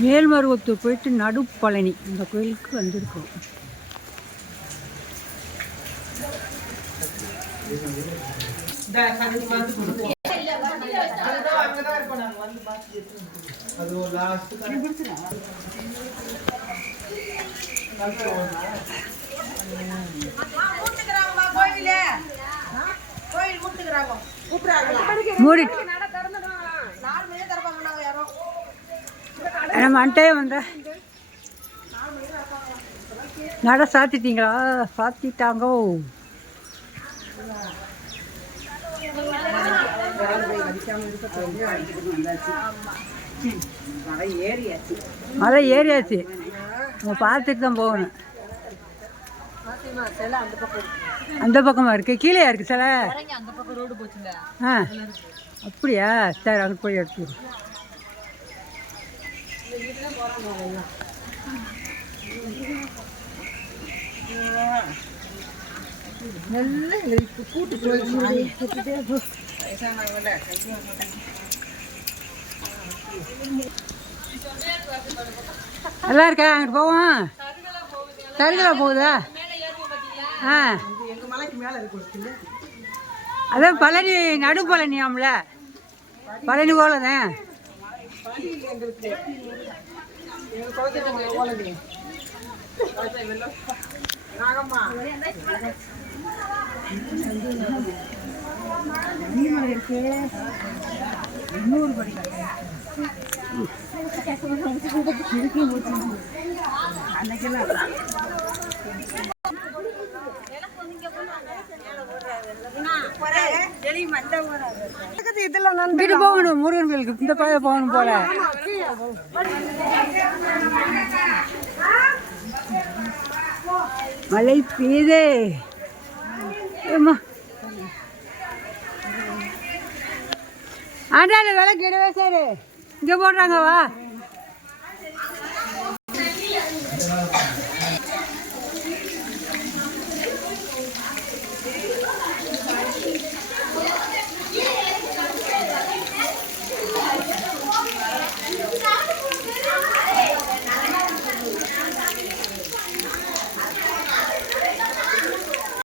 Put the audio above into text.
மேல்மருவத்தூர் போயிட்டு நடுப்பழனி இந்த கோயிலுக்கு வந்திருக்கோம். கோயில் மூடிட்டு நாலு நம்ம அன்ட்டே வந்த. நட சாத்திட்டீங்களா? சாத்திட்டாங்கோ. மலை ஏறியாச்சு. நம்ம பார்த்துட்டு தான் போகணும். அந்த பக்கமாக இருக்கு. கீழே இருக்கு? சில? ஆ. அப்படியா? சரி அங்கே போய் எடுத்து நல்லா இருக்கா? அங்கிட்டு போவோம். சருகலா போகுதா? ஆ. எங்கள் மலைக்கு மேலே இருக்கு அதான் பழனி நடு பழனியாம்ல பழனி எங்கள் குழந்தைங்க இதில் நான் போகணும் முருகன் கோயிலுக்கு இந்த பழைய போகணும் போல. மழை பெய்யுதே. ஏம்மா. ஆண்டாள் விலை கிடவே சார். இங்கே போடுறாங்க வா.